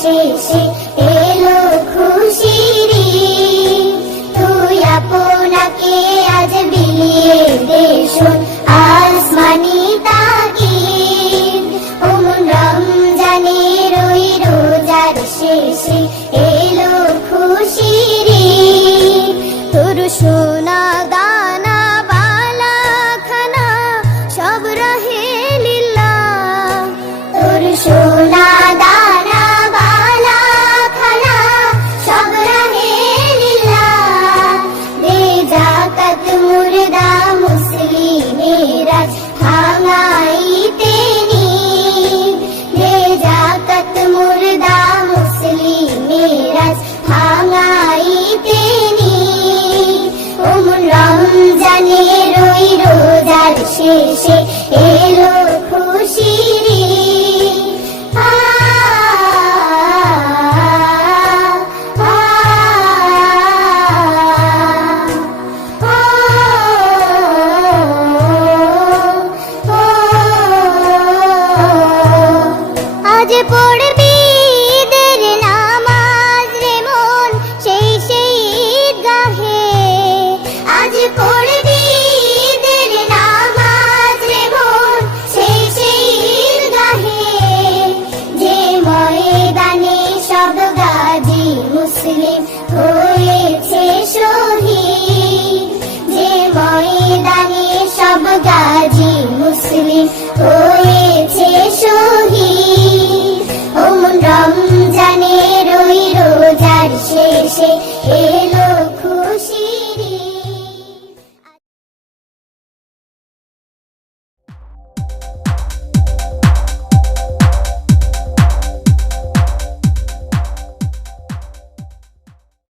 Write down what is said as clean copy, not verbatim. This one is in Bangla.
শেষে এলো খুশির ঈদ। তুই আপনাকে আজ বিলিয়ে দে শোন আসমানি তাকিদ। রমজানের ওই রোজার শেষে এলো খুশির ঈদ। তোর সোনা দানা বালা খানা সব রহে লিল্লাহ। তোর সোনা দানা বালা খানা সব রহে লিল্লাহ। দে যাকাত মুর্দা মুসলিমেরা ভাঙাইতে নিদ। দে যাকাত মুর্দা মুসলিমেরা ভাঙাইতে নিদ। রমজানের ওই রোজার শেষে এলো খুশির ঈদ। আজ পড়বি ঈদের নামাজ রে মন সেই সেই ঈদগাহে। আজ পড়বি ঈদের নামাজ রে মন সেই সেই ঈদগাহে। যে ময়দানে সব গাজী মুসলিম হয়েছে শহীদ। যে ময়দানে সব গাজী মুসলিম